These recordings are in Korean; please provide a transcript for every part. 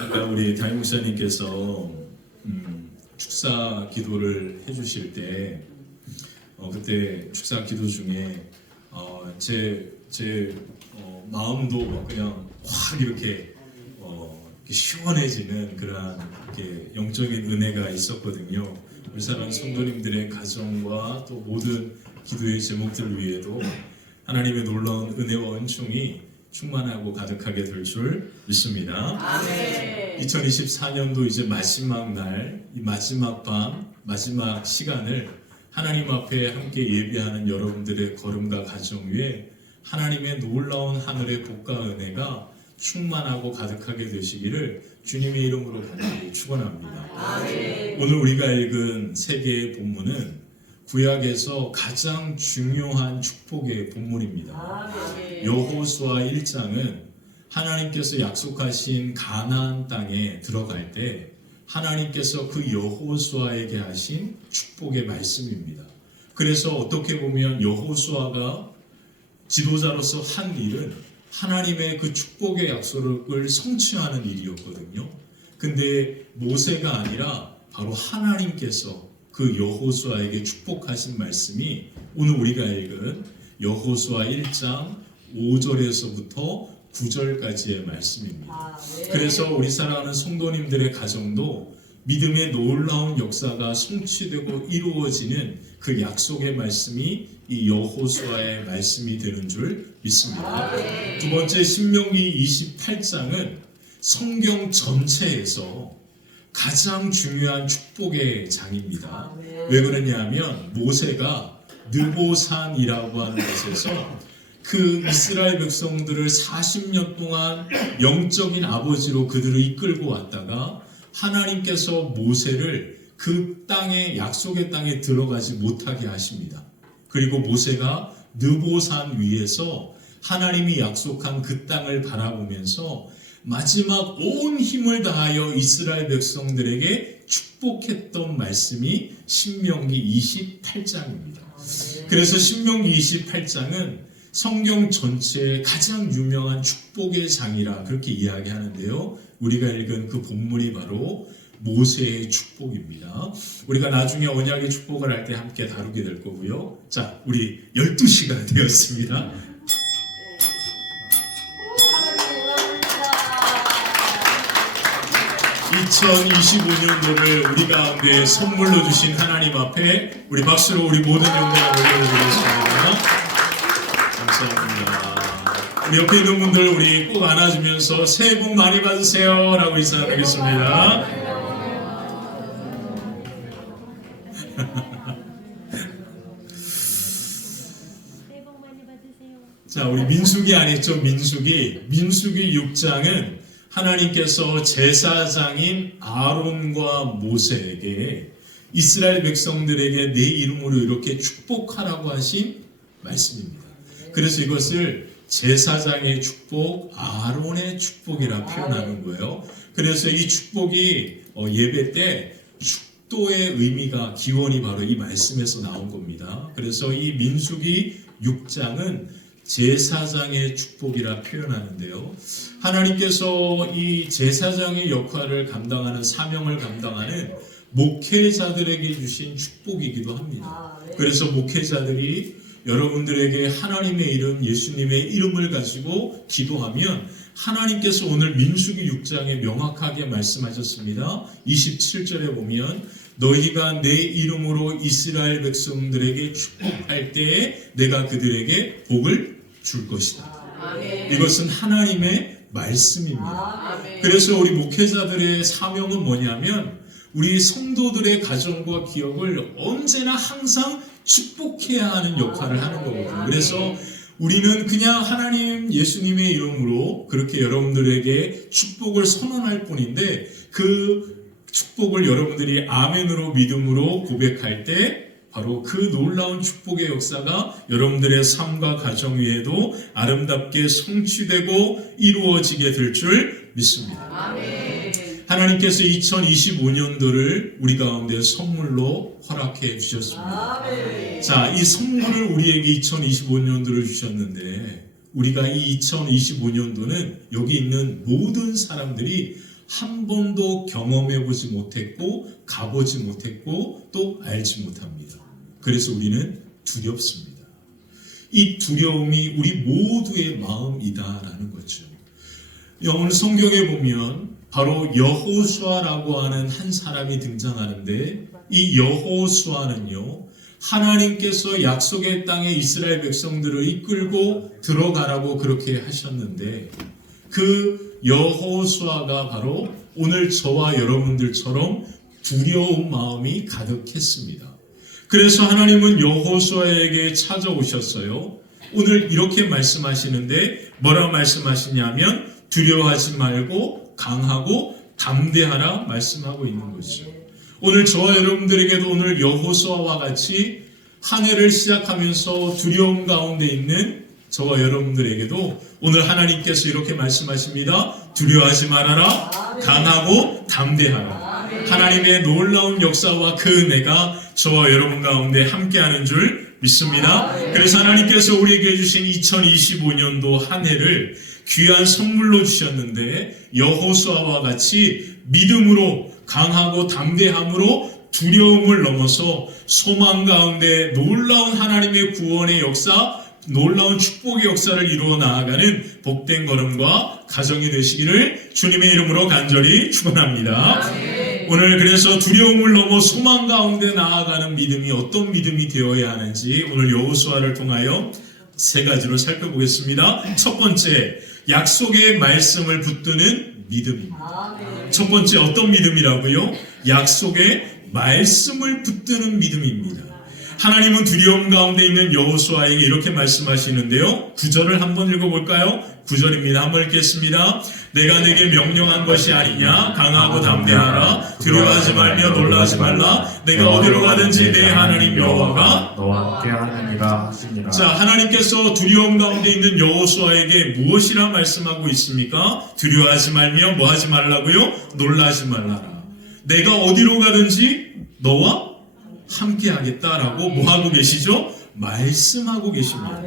아까 우리 담임 목사님께서 축사 기도를 해주실 때 그때 축사 기도 중에 제 마음도 그냥 확 이렇게 시원해지는 그런 이렇게 영적인 은혜가 있었거든요. 우리 사랑하는 성도님들의 가정과 또 모든 기도의 제목들 위에도 하나님의 놀라운 은혜와 은총이 충만하고 가득하게 될 줄 믿습니다. 아멘. 2024년도 이제 마지막 날, 이 마지막 밤, 마지막 시간을 하나님 앞에 함께 예배하는 여러분들의 걸음과 가정 위에 하나님의 놀라운 하늘의 복과 은혜가 충만하고 가득하게 되시기를 주님의 이름으로 간절히 축원합니다. 아멘. 오늘 우리가 읽은 세 개의 본문은 구약에서 가장 중요한 축복의 본문입니다. 아멘. 여호수아 1장은 하나님께서 약속하신 가나안 땅에 들어갈 때 하나님께서 그 여호수아에게 하신 축복의 말씀입니다. 그래서 어떻게 보면 여호수아가 지도자로서 한 일은 하나님의 그 축복의 약속을 성취하는 일이었거든요. 근데 모세가 아니라 바로 하나님께서 그 여호수아에게 축복하신 말씀이 오늘 우리가 읽은 여호수아 1장 5절에서부터 9절까지의 말씀입니다. 그래서 우리 사랑하는 성도님들의 가정도 믿음의 놀라운 역사가 성취되고 이루어지는 그 약속의 말씀이 이 여호수아의 말씀이 되는 줄 믿습니다. 두 번째, 신명기 28장은 성경 전체에서 가장 중요한 축복의 장입니다. 왜 그러냐면 모세가 느보산이라고 하는 곳에서 그 이스라엘 백성들을 40년 동안 영적인 아버지로 그들을 이끌고 왔다가 하나님께서 모세를 그 땅에 약속의 땅에 들어가지 못하게 하십니다. 그리고 모세가 느보산 위에서 하나님이 약속한 그 땅을 바라보면서 마지막 온 힘을 다하여 이스라엘 백성들에게 축복했던 말씀이 신명기 28장입니다. 그래서 신명기 28장은 성경 전체의 가장 유명한 축복의 장이라 그렇게 이야기하는데요. 우리가 읽은 그 본문이 바로 모세의 축복입니다. 우리가 나중에 언약의 축복을 할 때 함께 다루게 될 거고요. 자, 우리 12시가 되었습니다. 2025년도를 우리 가운데 선물로 주신 하나님 앞에 우리 박수로 우리 모든 영광을 올려드리겠습니다. 감사합니다. 우리 옆에 있는 분들 우리 꼭 안아주면서 새해 복 많이 받으세요 라고 인사드리겠습니다. 자, 우리 민수기 안 했죠? 민수기 6장은 하나님께서 제사장인 아론과 모세에게 이스라엘 백성들에게 내 이름으로 이렇게 축복하라고 하신 말씀입니다. 그래서 이것을 제사장의 축복, 아론의 축복이라 표현하는 거예요. 그래서 이 축복이 예배 때 축도의 의미가 기원이 바로 이 말씀에서 나온 겁니다. 그래서 이 민수기 6장은 제사장의 축복이라 표현하는데요. 하나님께서 이 제사장의 역할을 감당하는 사명을 감당하는 목회자들에게 주신 축복이기도 합니다. 그래서 목회자들이 여러분들에게 하나님의 이름, 예수님의 이름을 가지고 기도하면 하나님께서 오늘 민수기 6장에 명확하게 말씀하셨습니다. 27절에 보면 너희가 내 이름으로 이스라엘 백성들에게 축복할 때에 내가 그들에게 복을 줄 것이다. 아멘. 이것은 하나님의 말씀입니다. 아멘. 그래서 우리 목회자들의 사명은 뭐냐면 우리 성도들의 가정과 기업을 언제나 항상 축복해야 하는 역할을 하는 거거든요. 그래서 우리는 그냥 하나님 예수님의 이름으로 그렇게 여러분들에게 축복을 선언할 뿐인데 그 축복을 여러분들이 아멘으로 믿음으로 고백할 때 바로 그 놀라운 축복의 역사가 여러분들의 삶과 가정 위에도 아름답게 성취되고 이루어지게 될 줄 믿습니다. 아멘. 하나님께서 2025년도를 우리 가운데 선물로 허락해 주셨습니다. 아멘. 자, 이 선물을 우리에게 2025년도를 주셨는데 우리가 이 2025년도는 여기 있는 모든 사람들이 한 번도 경험해 보지 못했고 가보지 못했고 또 알지 못합니다. 그래서 우리는 두렵습니다. 이 두려움이 우리 모두의 마음이다라는 거죠. 오늘 성경에 보면 바로 여호수아라고 하는 한 사람이 등장하는데, 이 여호수아는요, 하나님께서 약속의 땅에 이스라엘 백성들을 이끌고 들어가라고 그렇게 하셨는데, 그 여호수아가 바로 오늘 저와 여러분들처럼 두려운 마음이 가득했습니다. 그래서 하나님은 여호수아에게 찾아오셨어요. 오늘 이렇게 말씀하시는데 뭐라고 말씀하시냐면 두려워하지 말고 강하고 담대하라 말씀하고 있는 거죠. 오늘 저와 여러분들에게도 오늘 여호수아와 같이 한 해를 시작하면서 두려움 가운데 있는 저와 여러분들에게도 오늘 하나님께서 이렇게 말씀하십니다. 두려워하지 말아라. 강하고 담대하라. 하나님의 놀라운 역사와 그 은혜가 저와 여러분 가운데 함께하는 줄 믿습니다. 그래서 하나님께서 우리에게 주신 2025년도 한 해를 귀한 선물로 주셨는데, 여호수아와 같이 믿음으로 강하고 담대함으로 두려움을 넘어서 소망 가운데 놀라운 하나님의 구원의 역사, 놀라운 축복의 역사를 이루어 나아가는 복된 걸음과 가정이 되시기를 주님의 이름으로 간절히 축원합니다. 오늘 그래서 두려움을 넘어 소망 가운데 나아가는 믿음이 어떤 믿음이 되어야 하는지 오늘 여호수아를 통하여 세 가지로 살펴보겠습니다. 첫 번째, 약속의 말씀을 붙드는 믿음입니다. 첫 번째, 어떤 믿음이라고요? 약속의 말씀을 붙드는 믿음입니다. 하나님은 두려움 가운데 있는 여호수아에게 이렇게 말씀하시는데요. 9절을 한번 읽어볼까요? 9절입니다. 한번 읽겠습니다. 내가 내게 명령한 것이 아니냐? 강하고 담대하라. 두려워하지 말며 놀라지 말라. 내가 어디로 가든지 내 하나님 여호와가 너와 함께 하느니라 하시니라. 자, 하나님께서 두려움 가운데 있는 여호수아에게 무엇이라 말씀하고 있습니까? 두려워하지 말며 뭐 하지 말라고요? 놀라지 말라라. 내가 어디로 가든지 너와 함께 하겠다라고 뭐 하고 계시죠? 말씀하고 계십니다.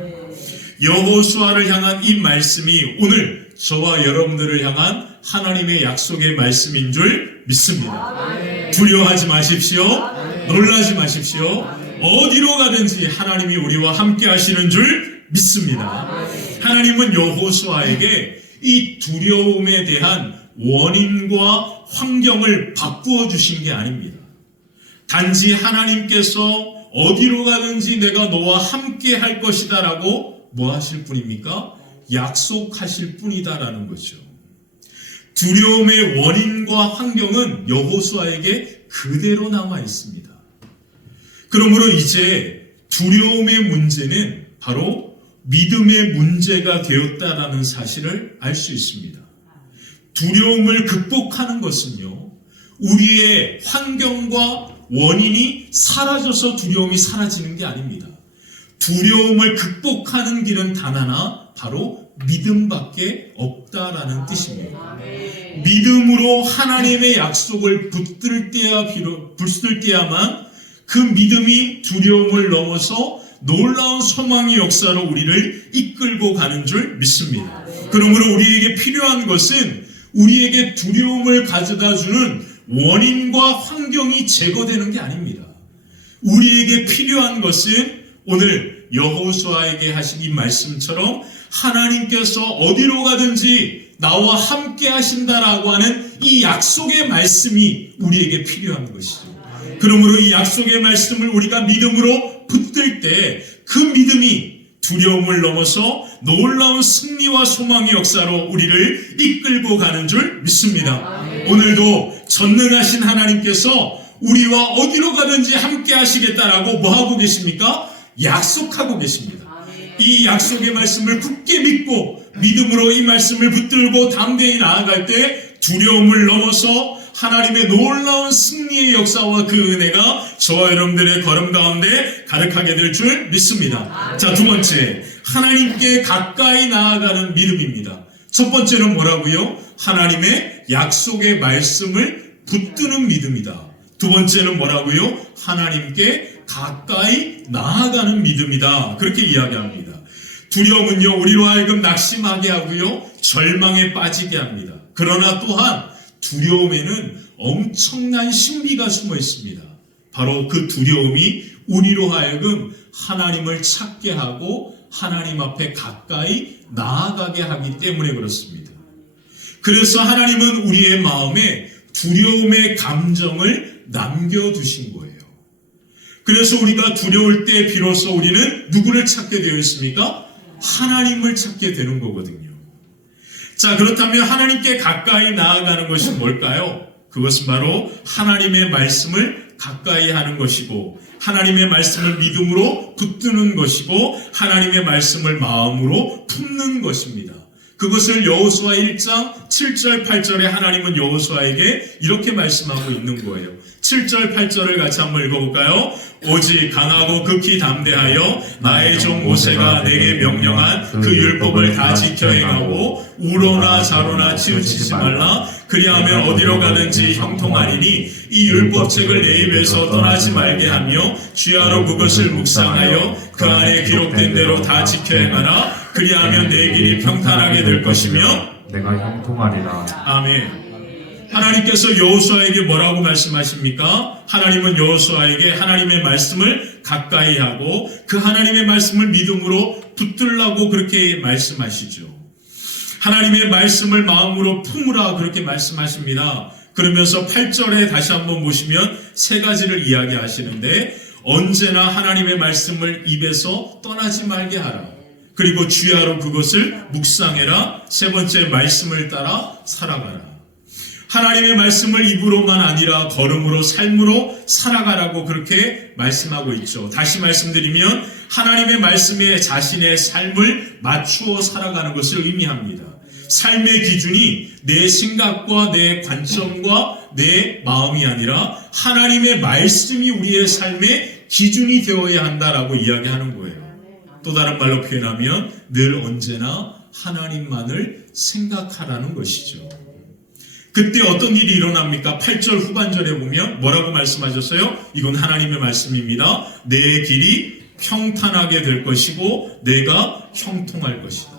여호수아를 향한 이 말씀이 오늘 저와 여러분들을 향한 하나님의 약속의 말씀인 줄 믿습니다. 두려워하지 마십시오. 놀라지 마십시오. 어디로 가든지 하나님이 우리와 함께 하시는 줄 믿습니다. 하나님은 여호수아에게 이 두려움에 대한 원인과 환경을 바꾸어 주신 게 아닙니다. 단지 하나님께서 어디로 가든지 내가 너와 함께 할 것이다 라고 뭐 하실 뿐입니까? 약속하실 뿐이다라는 거죠. 두려움의 원인과 환경은 여호수아에게 그대로 남아 있습니다. 그러므로 이제 두려움의 문제는 바로 믿음의 문제가 되었다라는 사실을 알 수 있습니다. 두려움을 극복하는 것은요, 우리의 환경과 원인이 사라져서 두려움이 사라지는 게 아닙니다. 두려움을 극복하는 길은 단 하나, 바로 믿음밖에 없다라는 뜻입니다. 믿음으로 하나님의 약속을 붙들 때야만 그 믿음이 두려움을 넘어서 놀라운 소망의 역사로 우리를 이끌고 가는 줄 믿습니다. 그러므로 우리에게 필요한 것은 우리에게 두려움을 가져다주는 원인과 환경이 제거되는 게 아닙니다. 우리에게 필요한 것은 오늘 여호수아에게 하신 이 말씀처럼 하나님께서 어디로 가든지 나와 함께 하신다라고 하는 이 약속의 말씀이 우리에게 필요한 것이죠. 그러므로 이 약속의 말씀을 우리가 믿음으로 붙들 때 그 믿음이 두려움을 넘어서 놀라운 승리와 소망의 역사로 우리를 이끌고 가는 줄 믿습니다. 오늘도 전능하신 하나님께서 우리와 어디로 가든지 함께 하시겠다라고 뭐 하고 계십니까? 약속하고 계십니다. 이 약속의 말씀을 굳게 믿고 믿음으로 이 말씀을 붙들고 담대히 나아갈 때 두려움을 넘어서 하나님의 놀라운 승리의 역사와 그 은혜가 저와 여러분들의 걸음 가운데 가득하게 될 줄 믿습니다. 자, 두 번째, 하나님께 가까이 나아가는 믿음입니다. 첫 번째는 뭐라고요? 하나님의 약속의 말씀을 붙드는 믿음이다. 두 번째는 뭐라고요? 하나님께 가까이 나아가는 믿음이다. 그렇게 이야기합니다. 두려움은요, 우리로 하여금 낙심하게 하고요, 절망에 빠지게 합니다. 그러나 또한 두려움에는 엄청난 신비가 숨어 있습니다. 바로 그 두려움이 우리로 하여금 하나님을 찾게 하고 하나님 앞에 가까이 나아가게 하기 때문에 그렇습니다. 그래서 하나님은 우리의 마음에 두려움의 감정을 남겨두신 거예요. 그래서 우리가 두려울 때 비로소 우리는 누구를 찾게 되어 있습니까? 하나님을 찾게 되는 거거든요. 자, 그렇다면 하나님께 가까이 나아가는 것이 뭘까요? 그것은 바로 하나님의 말씀을 가까이 하는 것이고, 하나님의 말씀을 믿음으로 붙드는 것이고, 하나님의 말씀을 마음으로 품는 것입니다. 그것을 여호수아 1장 7절 8절에 하나님은 여호수아에게 이렇게 말씀하고 있는 거예요. 7절 8절을 같이 한번 읽어볼까요? 오직 강하고 극히 담대하여 나의 종 모세가 내게 명령한 그 율법을 다 지켜 행하고 우로나 좌로나 치우치지 말라. 그리하면 어디로 가든지 형통하리니 이 율법책을 내 입에서 떠나지 말게 하며 주야로 그것을 묵상하여 그 안에 기록된 대로 다 지켜 행하라. 그리하면 내 길이 평탄하게 될 것이며 내가 형통하리라. 아멘. 하나님께서 여호수아에게 뭐라고 말씀하십니까? 하나님은 여호수아에게 하나님의 말씀을 가까이 하고 그 하나님의 말씀을 믿음으로 붙들라고 그렇게 말씀하시죠. 하나님의 말씀을 마음으로 품으라 그렇게 말씀하십니다. 그러면서 8절에 다시 한번 보시면 세 가지를 이야기하시는데, 언제나 하나님의 말씀을 입에서 떠나지 말게 하라. 그리고 주야로 그것을 묵상해라. 세 번째, 말씀을 따라 살아가라. 하나님의 말씀을 입으로만 아니라 걸음으로, 삶으로 살아가라고 그렇게 말씀하고 있죠. 다시 말씀드리면 하나님의 말씀에 자신의 삶을 맞추어 살아가는 것을 의미합니다. 삶의 기준이 내 생각과 내 관점과 내 마음이 아니라 하나님의 말씀이 우리의 삶의 기준이 되어야 한다라고 이야기하는 거예요. 또 다른 말로 표현하면 늘 언제나 하나님만을 생각하라는 것이죠. 그때 어떤 일이 일어납니까? 8절 후반절에 보면 뭐라고 말씀하셨어요? 이건 하나님의 말씀입니다. 내 길이 평탄하게 될 것이고 내가 형통할 것이다.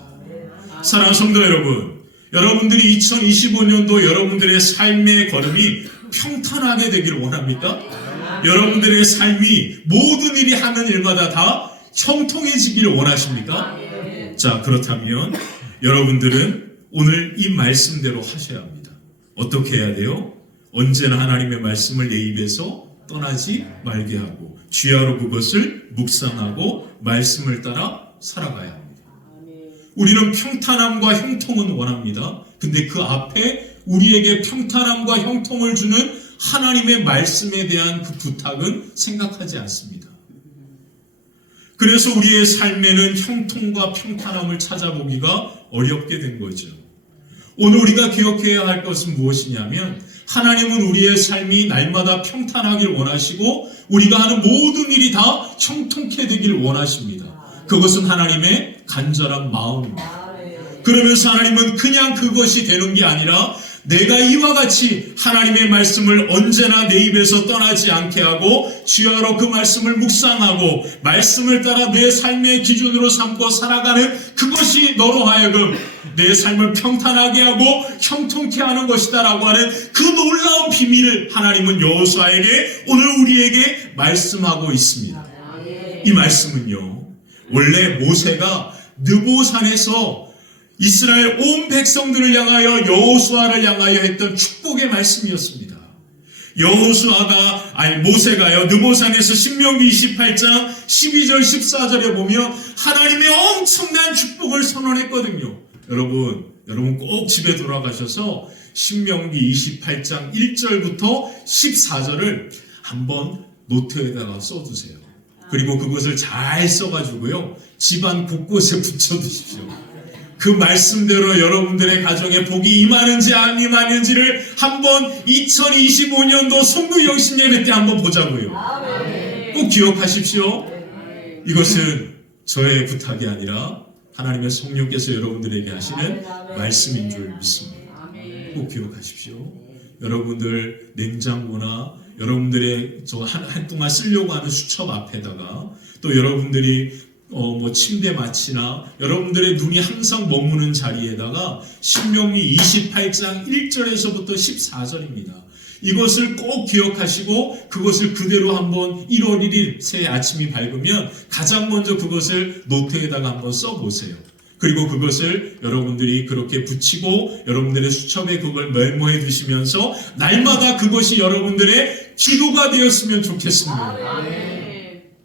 사랑하는 성도 여러분, 여러분들이 2025년도 여러분들의 삶의 걸음이 평탄하게 되기를 원합니까? 여러분들의 삶이 모든 일이 하는 일마다 다 형통해지기를 원하십니까? 자, 그렇다면 여러분들은 오늘 이 말씀대로 하셔야 합니다. 어떻게 해야 돼요? 언제나 하나님의 말씀을 내 입에서 떠나지 말게 하고 주야로 그것을 묵상하고 말씀을 따라 살아가야 합니다. 우리는 평탄함과 형통은 원합니다. 근데 그 앞에 우리에게 평탄함과 형통을 주는 하나님의 말씀에 대한 그 부탁은 생각하지 않습니다. 그래서 우리의 삶에는 형통과 평탄함을 찾아보기가 어렵게 된 거죠. 오늘 우리가 기억해야 할 것은 무엇이냐면, 하나님은 우리의 삶이 날마다 평탄하길 원하시고 우리가 하는 모든 일이 다 형통케 되길 원하십니다. 그것은 하나님의 간절한 마음입니다. 그러면서 하나님은 그냥 그것이 되는 게 아니라 내가 이와 같이 하나님의 말씀을 언제나 내 입에서 떠나지 않게 하고 주야로 그 말씀을 묵상하고 말씀을 따라 내 삶의 기준으로 삼고 살아가는 그것이 너로 하여금 내 삶을 평탄하게 하고 형통케 하는 것이다 라고 하는 그 놀라운 비밀을 하나님은 여호수아에게 오늘 우리에게 말씀하고 있습니다. 이 말씀은요, 원래 모세가 느보산에서 이스라엘 온 백성들을 향하여 여호수아를 향하여 했던 축복의 말씀이었습니다. 모세가요, 느보산에서 신명기 28장 12절 14절에 보면 하나님의 엄청난 축복을 선언했거든요. 여러분 꼭 집에 돌아가셔서 신명기 28장 1절부터 14절을 한번 노트에다가 써두세요. 그리고 그것을 잘 써가지고요, 집안 곳곳에 붙여두십시오. 그 말씀대로 여러분들의 가정에 복이 임하는지 안 임하는지를 한번 2025년도 성부 영신 예배 때 한번 보자고요. 꼭 기억하십시오. 이것은 저의 부탁이 아니라 하나님의 성령께서 여러분들에게 하시는 말씀인 줄 믿습니다. 꼭 기억하십시오. 여러분들 냉장고나 여러분들의 한동안 쓰려고 하는 수첩 앞에다가 또 여러분들이 뭐 침대 맡이나 여러분들의 눈이 항상 머무는 자리에다가 신명기 28장 1절에서부터 14절입니다. 이것을 꼭 기억하시고 그것을 그대로 한번 1월 1일 새 아침이 밝으면 가장 먼저 그것을 노트에다가 한번 써보세요. 그리고 그것을 여러분들이 그렇게 붙이고 여러분들의 수첩에 그걸 메모해 두시면서 날마다 그것이 여러분들의 기도가 되었으면 좋겠습니다.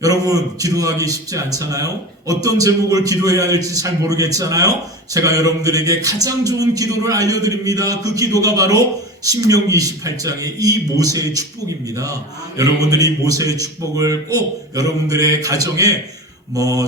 여러분, 기도하기 쉽지 않잖아요? 어떤 제목을 기도해야 할지 잘 모르겠잖아요? 제가 여러분들에게 가장 좋은 기도를 알려드립니다. 그 기도가 바로 신명기 28장의 이 모세의 축복입니다. 여러분들이 모세의 축복을 꼭 여러분들의 가정에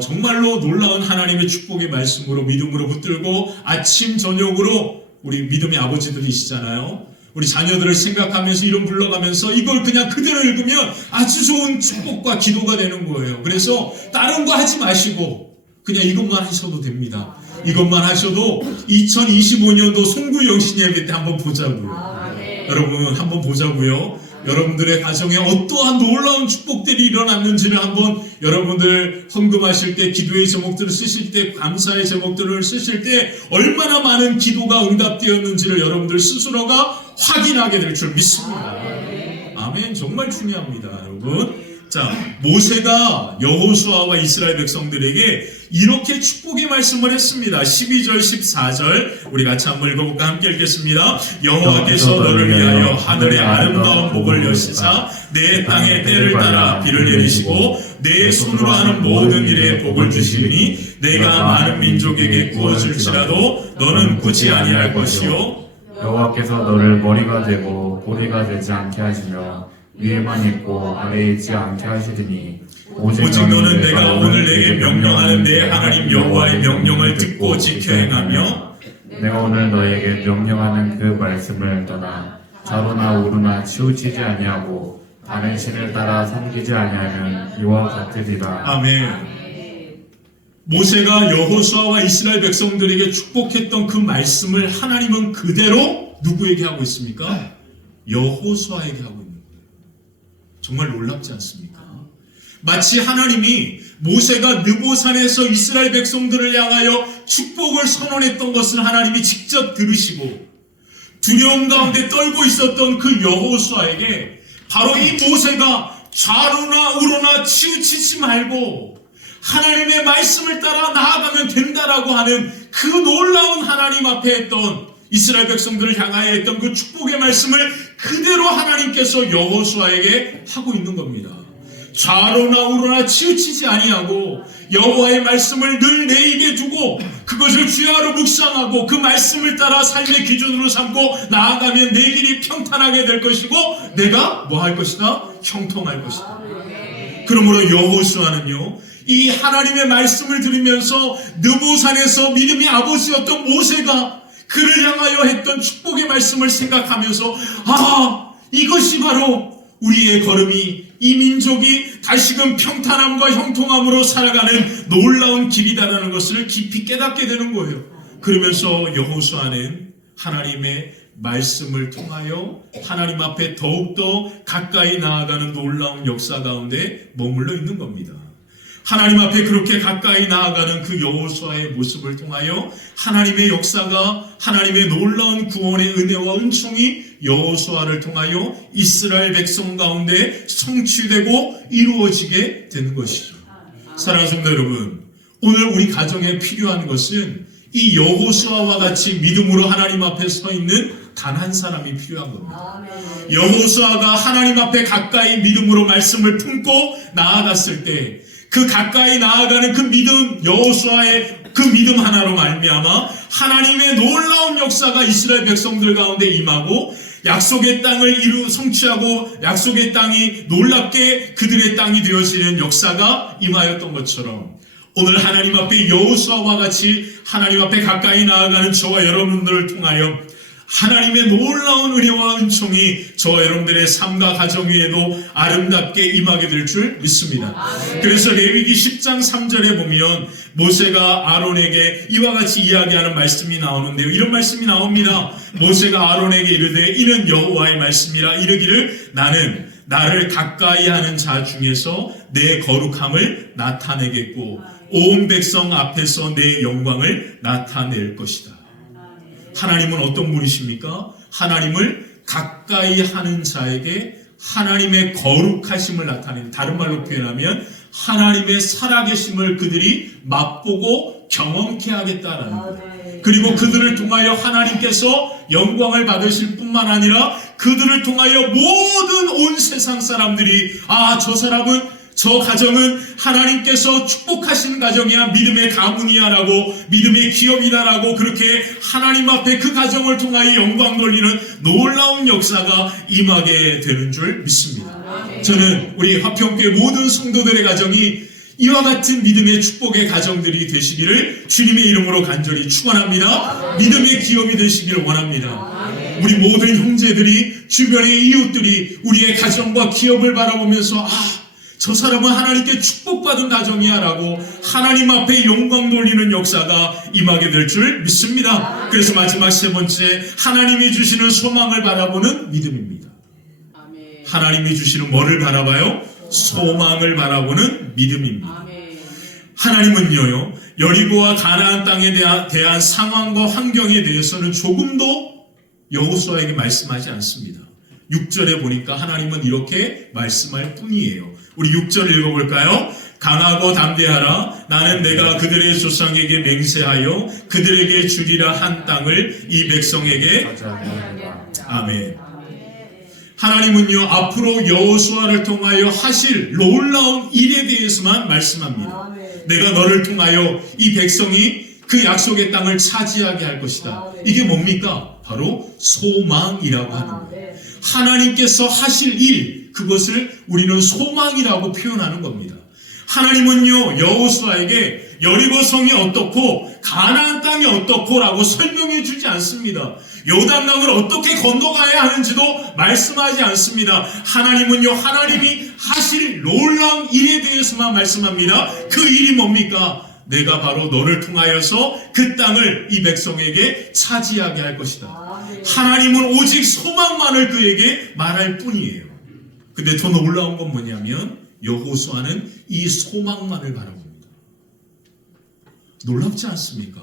정말로 놀라운 하나님의 축복의 말씀으로 믿음으로 붙들고 아침 저녁으로 우리 믿음의 아버지들이시잖아요. 우리 자녀들을 생각하면서 이름 불러가면서 이걸 그냥 그대로 읽으면 아주 좋은 축복과 기도가 되는 거예요. 그래서 다른 거 하지 마시고 그냥 이것만 하셔도 됩니다. 이것만 하셔도 2025년도 송구 영신 예배 때 한번 보자고요. 여러분 한번 보자고요. 여러분들의 가정에 어떠한 놀라운 축복들이 일어났는지를 한번 여러분들 헌금하실 때 기도의 제목들을 쓰실 때 감사의 제목들을 쓰실 때 얼마나 많은 기도가 응답되었는지를 여러분들 스스로가 확인하게 될 줄 믿습니다. 아멘. 정말 중요합니다, 여러분. 자, 모세가 여호수아와 이스라엘 백성들에게 이렇게 축복의 말씀을 했습니다. 12절, 14절 우리 같이 한번 읽어볼까? 함께 읽겠습니다. 여호와께서 너를 위하여 하늘의 아름다운 복을 여시사 내 땅에 때를 따라 비를 내리시고 내 손으로 하는 모든 일에 복을 주시니 내가 많은 민족에게 구워줄지라도 너는 굳이 아니할 것이요 여호와께서 너를 머리가 되고 고리가 되지 않게 하시며 위에만 있고 아래에 있지 않게 하시리니 오직 너는 내가 오늘 내게 명령하는 내 하나님 여호와의 명령을 듣고 지켜 행하며 내가 오늘 너에게 명령하는 그 말씀을 떠나 좌로나 우로나 치우치지 아니하고 다른 신을 따라 섬기지 아니하면 이와 같으리라. 아멘. 모세가 여호수아와 이스라엘 백성들에게 축복했던 그 말씀을 하나님은 그대로 누구에게 하고 있습니까? 여호수아에게 하고 있는 거예요. 정말 놀랍지 않습니까? 마치 하나님이 모세가 느보산에서 이스라엘 백성들을 향하여 축복을 선언했던 것을 하나님이 직접 들으시고 두려움 가운데 떨고 있었던 그 여호수아에게 바로 이 모세가 좌로나 우로나 치우치지 말고 하나님의 말씀을 따라 나아가면 된다라고 하는 그 놀라운 하나님 앞에 했던 이스라엘 백성들을 향하여 했던 그 축복의 말씀을 그대로 하나님께서 여호수아에게 하고 있는 겁니다. 좌로나 우로나 치우치지 아니하고 여호와의 말씀을 늘 내 입에 두고 그것을 주야로 묵상하고 그 말씀을 따라 삶의 기준으로 삼고 나아가면 내 길이 평탄하게 될 것이고 내가 뭐 할 것이다? 형통할 것이다. 그러므로 여호수아는요 이 하나님의 말씀을 들으면서 느보산에서 믿음의 아버지였던 모세가 그를 향하여 했던 축복의 말씀을 생각하면서 이것이 바로 우리의 걸음이 이 민족이 다시금 평탄함과 형통함으로 살아가는 놀라운 길이다라는 것을 깊이 깨닫게 되는 거예요. 그러면서 여호수아는 하나님의 말씀을 통하여 하나님 앞에 더욱더 가까이 나아가는 놀라운 역사 가운데 머물러 있는 겁니다. 하나님 앞에 그렇게 가까이 나아가는 그 여호수아의 모습을 통하여 하나님의 역사가 하나님의 놀라운 구원의 은혜와 은총이 여호수아를 통하여 이스라엘 백성 가운데 성취되고 이루어지게 되는 것이죠. 사랑하는 성도 여러분, 오늘 우리 가정에 필요한 것은 이 여호수아와 같이 믿음으로 하나님 앞에 서 있는 단 한 사람이 필요한 겁니다. 여호수아가 하나님 앞에 가까이 믿음으로 말씀을 품고 나아갔을 때 그 가까이 나아가는 그 믿음, 여호수아의 그 믿음 하나로 말미암아 하나님의 놀라운 역사가 이스라엘 백성들 가운데 임하고 약속의 땅을 성취하고 약속의 땅이 놀랍게 그들의 땅이 되어지는 역사가 임하였던 것처럼 오늘 하나님 앞에 여호수아와 같이 하나님 앞에 가까이 나아가는 저와 여러분들을 통하여 하나님의 놀라운 은혜와 은총이 저와 여러분들의 삶과 가정 위에도 아름답게 임하게 될 줄 믿습니다. 그래서 레위기 10장 3절에 보면 모세가 아론에게 이와 같이 이야기하는 말씀이 나오는데요. 이런 말씀이 나옵니다. 모세가 아론에게 이르되 이는 여호와의 말씀이라 이르기를 나는 나를 가까이 하는 자 중에서 내 거룩함을 나타내겠고 온 백성 앞에서 내 영광을 나타낼 것이다. 하나님은 어떤 분이십니까? 하나님을 가까이 하는 자에게 하나님의 거룩하심을 나타내는, 다른 말로 표현하면 하나님의 살아계심을 그들이 맛보고 경험케 하겠다라는 거예요. 그리고 그들을 통하여 하나님께서 영광을 받으실 뿐만 아니라 그들을 통하여 모든 온 세상 사람들이 저 사람은, 저 가정은 하나님께서 축복하신 가정이야, 믿음의 가문이야 라고, 믿음의 기업이다 라고, 그렇게 하나님 앞에 그 가정을 통하여 영광 돌리는 놀라운 역사가 임하게 되는 줄 믿습니다. 저는 우리 화평교회 모든 성도들의 가정이 이와 같은 믿음의 축복의 가정들이 되시기를 주님의 이름으로 간절히 축원합니다. 믿음의 기업이 되시기를 원합니다. 우리 모든 형제들이, 주변의 이웃들이 우리의 가정과 기업을 바라보면서 저 사람은 하나님께 축복받은 가정이야 라고 하나님 앞에 영광 돌리는 역사가 임하게 될 줄 믿습니다. 그래서 마지막 세 번째, 하나님이 주시는 소망을 바라보는 믿음입니다. 하나님이 주시는 뭐를 바라봐요? 소망을 바라보는 믿음입니다. 하나님은요, 여리고와 가나안 땅에 대한 상황과 환경에 대해서는 조금도 여호수아에게 말씀하지 않습니다. 6절에 보니까 하나님은 이렇게 말씀할 뿐이에요. 우리 6절 읽어볼까요? 강하고 담대하라. 나는 내가 그들의 조상에게 맹세하여 그들에게 주리라 한 땅을 이 백성에게. 아멘. 하나님은요, 앞으로 여호수아를 통하여 하실 놀라운 일에 대해서만 말씀합니다. 내가 너를 통하여 이 백성이 그 약속의 땅을 차지하게 할 것이다. 이게 뭡니까? 바로 소망이라고 하는 거예요. 하나님께서 하실 일, 그것을 우리는 소망이라고 표현하는 겁니다. 하나님은요, 여호수아에게 여리고 성이 어떻고 가나안 땅이 어떻고라고 설명해 주지 않습니다. 요단강을 어떻게 건너가야 하는지도 말씀하지 않습니다. 하나님은요, 하나님이 하실 놀라운 일에 대해서만 말씀합니다. 그 일이 뭡니까? 내가 바로 너를 통하여서 그 땅을 이 백성에게 차지하게 할 것이다. 하나님은 오직 소망만을 그에게 말할 뿐이에요. 근데 더 놀라운 건 뭐냐면 여호수아는 이 소망만을 바라봅니다. 놀랍지 않습니까?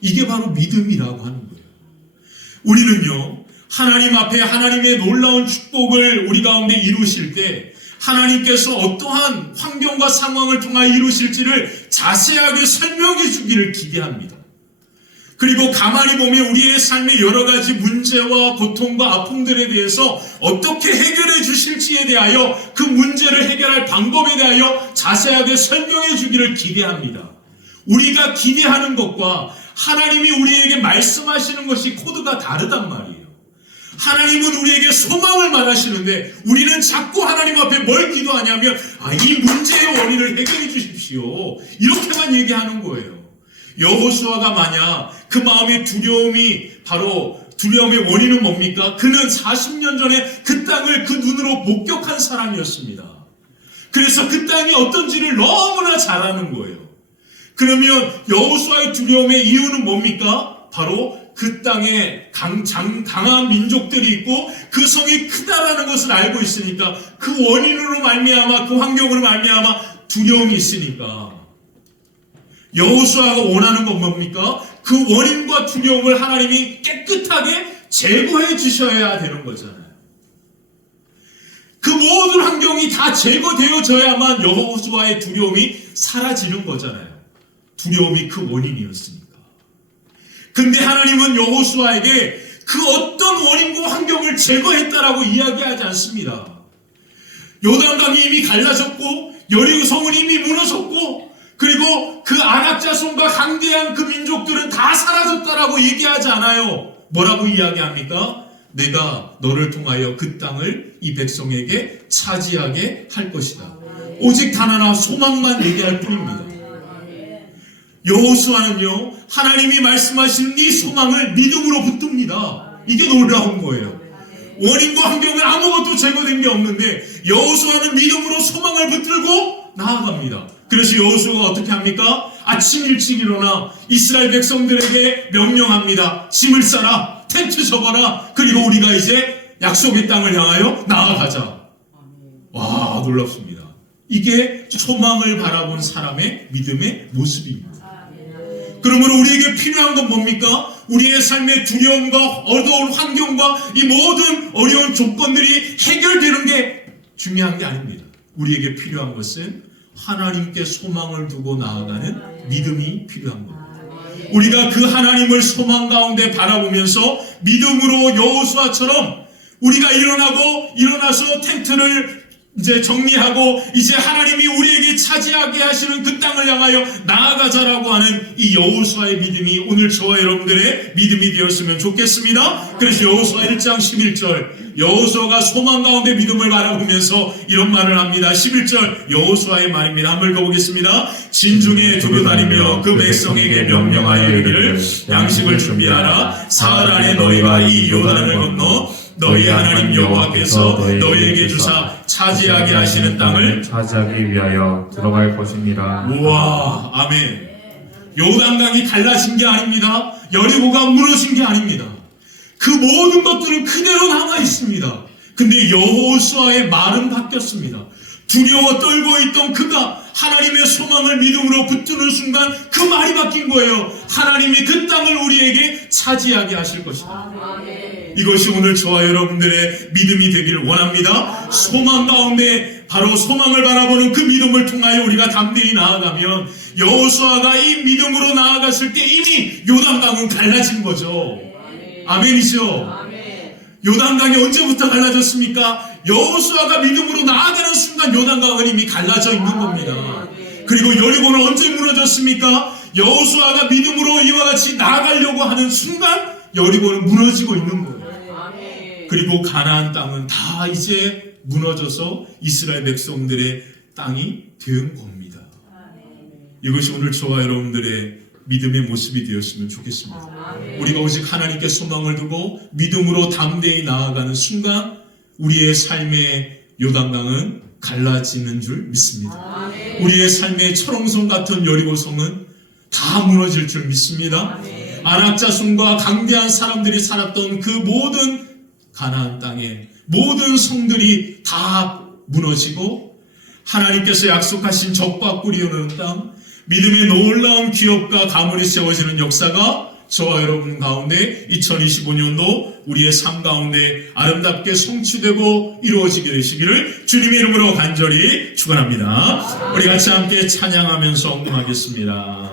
이게 바로 믿음이라고 하는 거예요. 우리는요, 하나님 앞에 하나님의 놀라운 축복을 우리 가운데 이루실 때 하나님께서 어떠한 환경과 상황을 통하여 이루실지를 자세하게 설명해 주기를 기대합니다. 그리고 가만히 보면 우리의 삶의 여러 가지 문제와 고통과 아픔들에 대해서 어떻게 해결해 주실지에 대하여, 그 문제를 해결할 방법에 대하여 자세하게 설명해 주기를 기대합니다. 우리가 기대하는 것과 하나님이 우리에게 말씀하시는 것이 코드가 다르단 말이에요. 하나님은 우리에게 소망을 말하시는데 우리는 자꾸 하나님 앞에 뭘 기도하냐면 이 문제의 원인을 해결해 주십시오, 이렇게만 얘기하는 거예요. 여호수아가 만약 그 마음의 두려움이, 바로 두려움의 원인은 뭡니까? 그는 40년 전에 그 땅을 그 눈으로 목격한 사람이었습니다. 그래서 그 땅이 어떤지를 너무나 잘 아는 거예요. 그러면 여호수아의 두려움의 이유는 뭡니까? 바로 그 땅에 강한 민족들이 있고 그 성이 크다라는 것을 알고 있으니까, 그 원인으로 말미암아, 그 환경으로 말미암아 두려움이 있으니까. 여호수아가 원하는 건 뭡니까? 그 원인과 두려움을 하나님이 깨끗하게 제거해 주셔야 되는 거잖아요. 그 모든 환경이 다 제거되어져야만 여호수아의 두려움이 사라지는 거잖아요. 두려움이 그 원인이었으니까. 근데 하나님은 여호수아에게 그 어떤 원인과 환경을 제거했다라고 이야기하지 않습니다. 요단강이 이미 갈라졌고 여리고 성은 이미 무너졌고, 그리고 그 아낙 자손과 강대한 그 민족들은 다 사라졌다라고 얘기하지 않아요. 뭐라고 이야기합니까? 내가 너를 통하여 그 땅을 이 백성에게 차지하게 할 것이다. 오직 단 하나 소망만 얘기할 뿐입니다. 여호수아는요, 하나님이 말씀하신 이 소망을 믿음으로 붙듭니다. 이게 놀라운 거예요. 원인과 환경은 아무것도 제거된 게 없는데 여호수아는 믿음으로 소망을 붙들고 나아갑니다. 그래서 여호수아가 어떻게 합니까? 아침 일찍 일어나 이스라엘 백성들에게 명령합니다. 짐을 싸라, 텐트 접어라, 그리고 우리가 이제 약속의 땅을 향하여 나아가자. 와, 놀랍습니다. 이게 소망을 바라본 사람의 믿음의 모습입니다. 그러므로 우리에게 필요한 건 뭡니까? 우리의 삶의 두려움과 어두운 환경과 이 모든 어려운 조건들이 해결되는 게 중요한 게 아닙니다. 우리에게 필요한 것은 하나님께 소망을 두고 나아가는 믿음이 필요한 겁니다. 우리가 그 하나님을 소망 가운데 바라보면서 믿음으로 여호수아처럼 우리가 일어나서 텐트를 이제 정리하고 이제 하나님이 우리에게 차지하게 하시는 그 땅을 향하여 나아가자라고 하는 이 여호수아의 믿음이 오늘 저와 여러분들의 믿음이 되었으면 좋겠습니다. 그래서 여호수아 1장 11절 여호수아가 소망 가운데 믿음을 바라보면서 이런 말을 합니다. 11절 여호수아의 말입니다. 한번 읽어보겠습니다. 진중에 두루 다니며 그 백성에게 명령하여 이르기를 양식을 준비하라. 사흘 안에 너희가 이 요단을 건너 너희 하나님 여호와께서 너희에게 주사 차지하게 하시는 땅을 차지하기 위하여 들어갈 것입니다. 우와, 아멘. 요단강이 갈라진 게 아닙니다. 여리고가 무너진 게 아닙니다. 그 모든 것들은 그대로 남아 있습니다. 근데 여호수아의 말은 바뀌었습니다. 두려워 떨고 있던 그가 하나님의 소망을 믿음으로 붙드는 순간 그 말이 바뀐 거예요. 하나님이 그 땅을 우리에게 차지하게 하실 것이다. 이것이 오늘 저와 여러분들의 믿음이 되기를 원합니다. 소망 가운데 바로 소망을 바라보는 그 믿음을 통하여 우리가 담대히 나아가면 여호수아가 이 믿음으로 나아갔을 때 이미 요단강은 갈라진 거죠. 아멘이죠. 요단강이 언제부터 갈라졌습니까? 여호수아가 믿음으로 나아가는 순간 요단강은 이미 갈라져 있는 겁니다. 그리고 여리고는 언제 무너졌습니까? 여호수아가 믿음으로 이와 같이 나아가려고 하는 순간 여리고는 무너지고 있는 거예요. 그리고 가나안 땅은 다 이제 무너져서 이스라엘 백성들의 땅이 된 겁니다. 이것이 오늘 저와 여러분들의 믿음의 모습이 되었으면 좋겠습니다. 우리가 오직 하나님께 소망을 두고 믿음으로 담대히 나아가는 순간 우리의 삶의 요단강은 갈라지는 줄 믿습니다. 우리의 삶의 철옹성 같은 여리고성은 다 무너질 줄 믿습니다. 안악자손과 강대한 사람들이 살았던 그 모든 가나안 땅의 모든 성들이 다 무너지고 하나님께서 약속하신 적과 꿀이 흐르는 땅, 믿음의 놀라운 기업과 가문이 세워지는 역사가 저와 여러분 가운데 2025년도 우리의 삶 가운데 아름답게 성취되고 이루어지게 되시기를 주님의 이름으로 간절히 축원합니다. 우리 같이 함께 찬양하면서 응원하겠습니다.